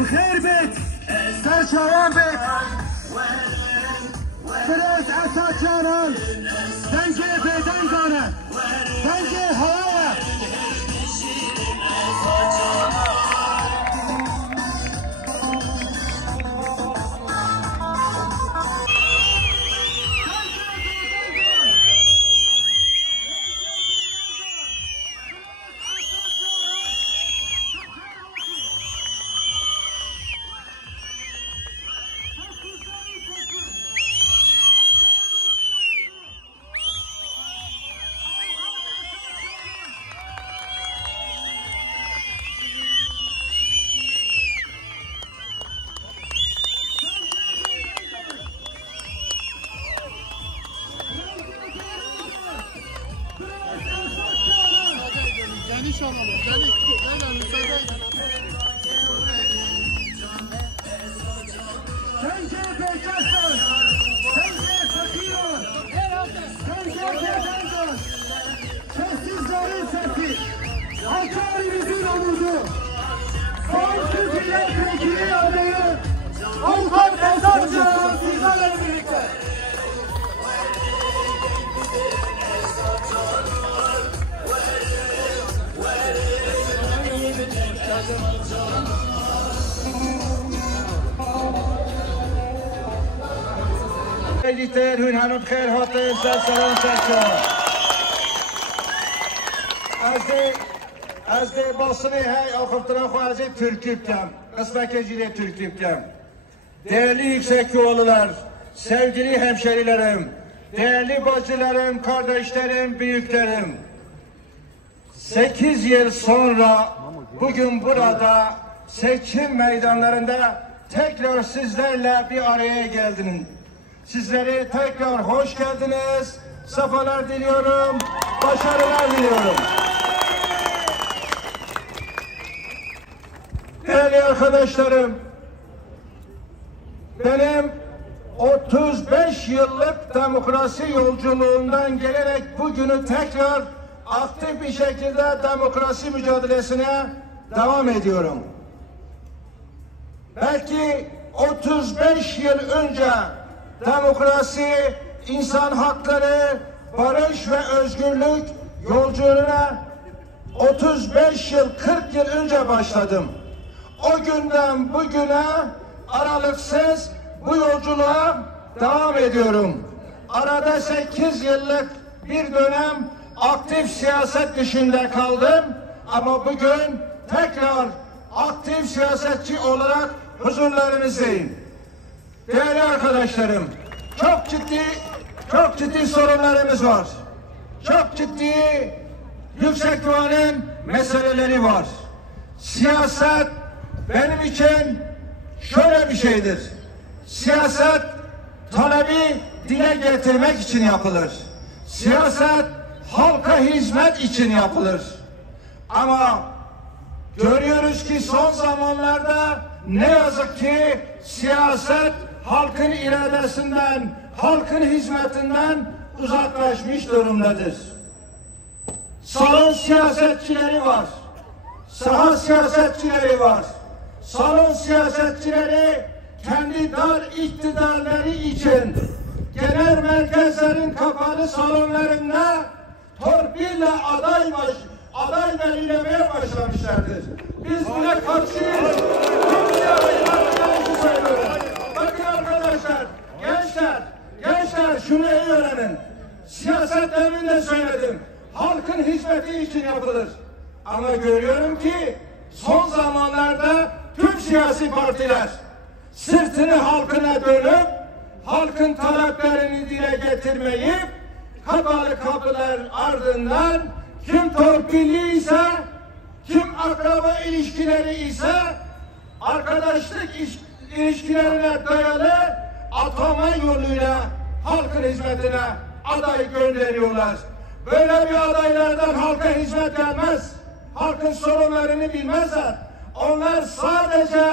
بخير بيت سرشاوان بيت بريس اسد جانان دنجي بيدن زانه دنجي هوايا Liter hun hanım khair hatın salam salam. Az de basını hay akıptıran xazi Türk'üm. Kısmekeciyle Türk'üm. Değerli yüksekyoğlular, sevgili hemşerilerim, değerli bacılarım, kardeşlerim, büyüklerim. 8 yıl sonra bugün burada seçim meydanlarında tekrar sizlerle bir araya geldim. Sizlere tekrar hoş geldiniz, sefalar diliyorum, başarılar diliyorum. Değerli arkadaşlarım, benim 35 yıllık demokrasi yolculuğundan gelerek bugünü tekrar aktif bir şekilde demokrasi mücadelesine devam ediyorum. Belki 35 yıl önce demokrasi, insan hakları, barış ve özgürlük yolculuğuna 35 yıl, 40 yıl önce başladım. O günden bugüne aralıksız bu yolculuğa devam ediyorum. Arada 8 yıllık bir dönem aktif siyaset dışında kaldım. Ama bugün tekrar aktif siyasetçi olarak huzurlarınızdayım. Değerli arkadaşlarım, çok ciddi sorunlarımız var. Çok ciddi Yüksekdağ'ın meseleleri var. Siyaset benim için şöyle bir şeydir. Siyaset talebi dile getirmek için yapılır. Siyaset halka hizmet için yapılır. Ama görüyoruz ki son zamanlarda ne yazık ki siyaset halkın iradesinden, halkın hizmetinden uzaklaşmış durumdadır. Salon siyasetçileri var. Saha siyasetçileri var. Salon siyasetçileri kendi dar iktidarları için genel merkezlerin kapalı salonlarında torpille aday belirlemeye başlamışlardır. Biz buna karşıyız. Bakın arkadaşlar, gençler şunu iyi öğrenin. Siyaset demin de söyledim. Halkın hizmeti için yapılır. Ama görüyorum ki son zamanlarda tüm siyasi partiler sırtını halkına dönüp halkın taleplerini dile getirmeyip kapalı kapılar ardından kim torpilli ise, kim akraba ilişkileri ise arkadaşlık ilişkilerine dayalı atama yoluyla halkın hizmetine aday gönderiyorlar. Böyle bir adaylardan halka hizmet gelmez. Halkın sorunlarını bilmezler. Onlar sadece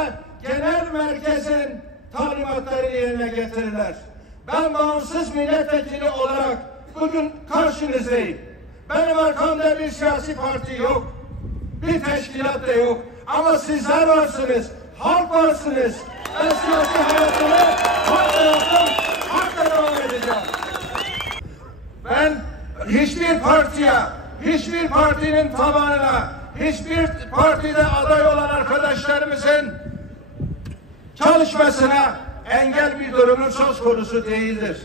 genel merkezin talimatlarını yerine getirirler. Ben bağımsız milletvekili olarak bugün karşınızdayım. Benim arkamda bir siyasi parti yok. Bir teşkilat da yok. Ama sizler varsınız. Halk varsınız. Ben siyasi hayatımı halkla yaptım. Halkla devam edeceğim. Ben hiçbir partinin tabanına, hiçbir partide aday olan arkadaşlarımızın çalışmasına engel bir durumun söz konusu değildir.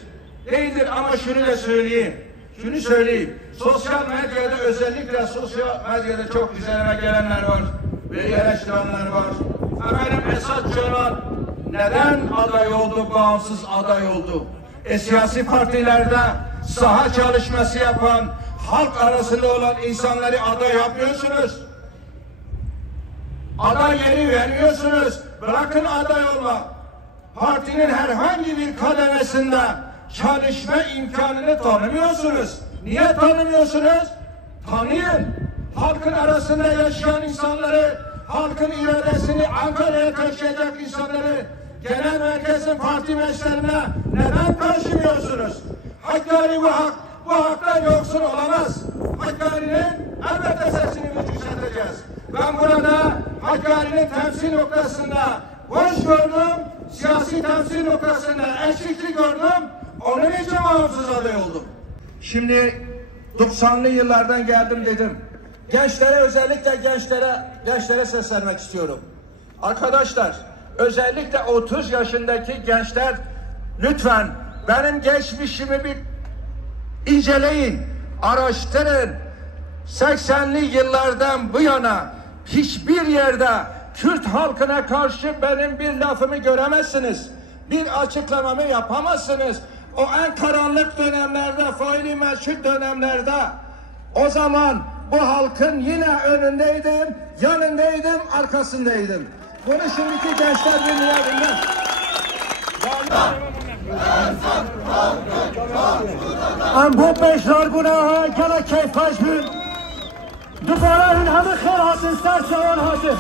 Ama şunu da söyleyeyim. Sosyal medyada, özellikle sosyal medyada çok üzerime gelenler var ve eleştirenler var. Efendim Esat Canan neden aday oldu, bağımsız aday oldu? Siyasi partilerde saha çalışması yapan, halk arasında olan insanları aday yapmıyorsunuz. Aday yeri vermiyorsunuz. Bırakın aday olma. Partinin herhangi bir kademesinde çalışma imkanını tanımıyorsunuz. Niye tanımıyorsunuz? Tanıyın. Halkın arasında yaşayan insanları, halkın iradesini Ankara'ya taşıyacak insanları genel merkezin parti meclislerine neden taşımıyorsunuz? Hakkari bu haktan yoksun olamaz. Hakkari'nin elbette sesini yükselteceğiz. Ben burada Hakkari'nin temsil noktasında boş gördüm, siyasi temsil noktasında eksiklik gördüm. Onun için bağımsız aday oldum. Şimdi 90'lı yıllardan geldim dedim. Gençlere, özellikle gençlere seslenmek istiyorum. Arkadaşlar, özellikle 30 yaşındaki gençler lütfen benim geçmişimi bir inceleyin, araştırın. 80'li yıllardan bu yana hiçbir yerde Kürt halkına karşı benim bir lafımı göremezsiniz. Bir açıklamamı yapamazsınız. O en karanlık dönemlerde, faili meşhur dönemlerde o zaman bu halkın yine önündeydim, yanındaydım, arkasındaydım. Bunu şimdiki gençler bilmiyor. ام با بشار گونه ها کلا کیفش بود دوباره این همه خیر هاتن سر سوال هاته